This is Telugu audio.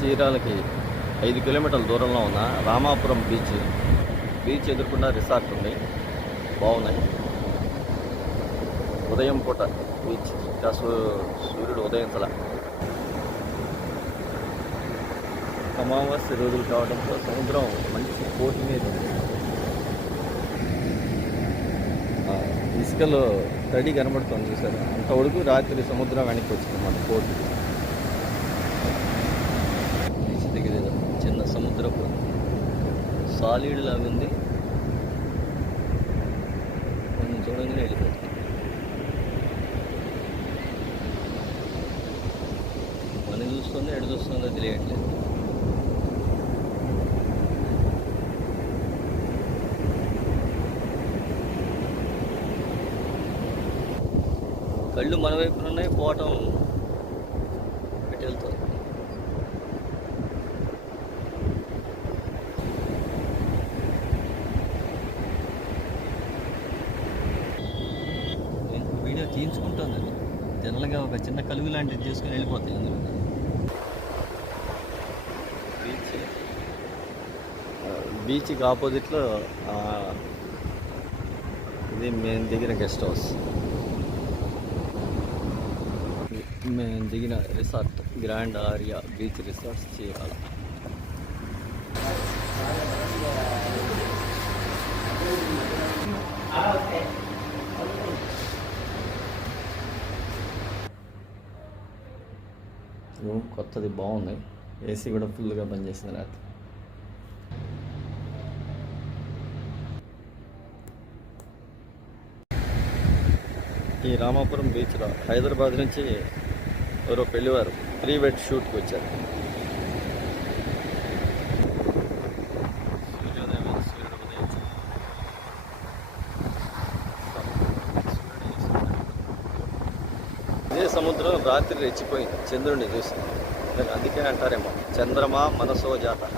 చీరాలకి 5 కిలోమీటర్ల దూరంలో ఉన్న రామాపురం బీచ్ ఎదుర్కొన్న రిసార్ట్ ఉంది. బాగున్నాయి. ఉదయం పూట బీచ్, ఇంకా సూర్యుడు ఉదయించల. అమావాస్య రోజులు కావడంతో సముద్రం మంచి కోటి మీద ఉంది. ఇసుకలో తడి కనబడుతుంది చూసారు. అంతవరకు రాత్రి సముద్రం వెనక్కి వచ్చింది మన కోటి. బీచ్ దగ్గర ఏదో చిన్న సముద్రపు సాలిడ్ లాగా ఉంది. కొంచెం చూడంగానే వెళ్ళిపోతుంది. మనం చూస్తుందో ఎటు చూస్తుందో తెలియట్లేదు. కళ్ళు మన వైపున ఉన్నాయి, పోవటం ఎటు వెళ్తుంది. వీడియో తీయించుకుంటుంది అది. జనరల్గా ఒక చిన్న కలుగు లాంటిది చేసుకుని వెళ్ళిపోతాయి అందులో. బీచ్కి ఆపోజిట్లో ఇది మేము దిగిన గెస్ట్ హౌస్, మేము దిగిన resort grand Aria beach resorts Chirala. Room కొత్తది, బాగుంది. ఏసీ కూడా ఫుల్గా పనిచేసింది రాత్రి. ఈ రామాపురం బీచ్లో హైదరాబాద్ నుంచి ఎవరో పెళ్ళివారు ప్రీ వెడ్ షూట్కి వచ్చారు. ఇదే సముద్రం రాత్రి రెచ్చిపోయింది చంద్రుడిని చూసి. అందుకే అంటారేమో చంద్రమా మనసో జాతః.